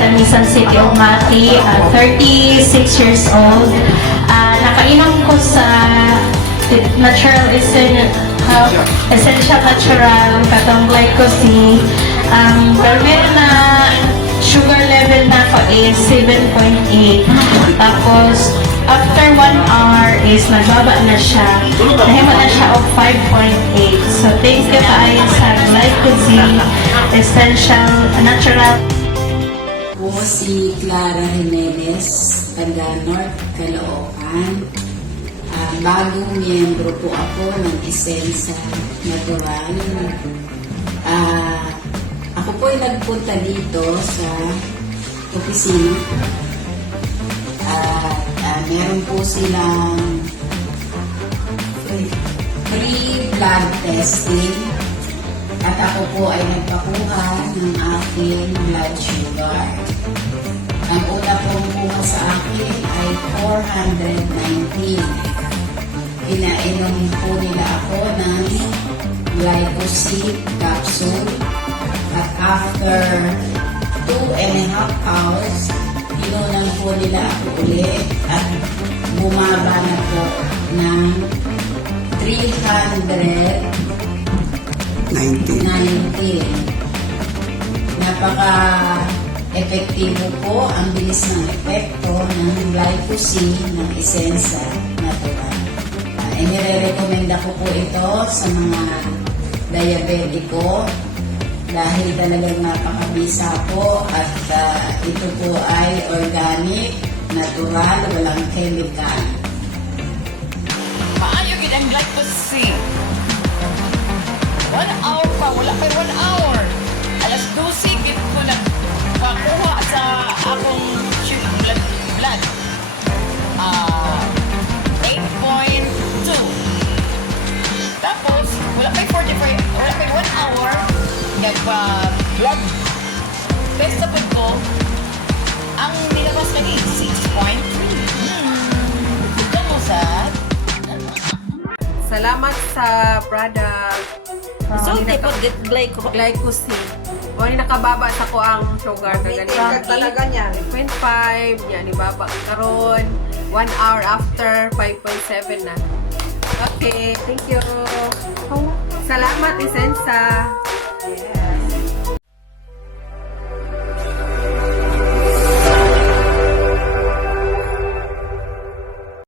Tamis San City of Mati, ah, 36 years old. Ah, nakainom ko sa natural essen- ah, essential natural katong glycosi. Ang um, na sugar level na ko is 7.8. Tapos, after 1 hour is nagbaba na siya. Nahimo na siya of 5.8. So, thank you kaayo sa glycosi essential natural po si Clara Jimenez, taga North Caloocan. Ah, bagong miyembro po ako ng Esensa Natural. Ah, ako po ay nagpunta dito sa opisina. Meron po silang free, blood testing. At ako po ay nagpakuha ng aking blood sugar. Ang una pong kuha sa akin ay 419. Pinainom po nila ako ng glycosid capsule. At after two and a half hours, inunan po nila ako ulit at bumaba na po ng 300 19. 19. Napaka epektibo po ang bilis ng epekto ng glycosin ng esensa natural. Uh, inire-recommenda ko po ito sa mga diabetiko dahil talagang napakabisa po at ah, ito po ay organic, natural, walang chemical. Maayo gid ang glyphosate. One hour pa, wala pa one hour. Nagpa blood test sa food ko. Ang nilabas lagi, 6.3. Hmm. Ito sa Salamat sa product. So, Hindi di po, get glyco. glycosin. O, ni nakababa sa ko ang sugar na ganito. Talaga niya. 5.5, yan, ibaba karon 1 hour after, 5.7 na. Okay, thank you. Salamat, Isensa.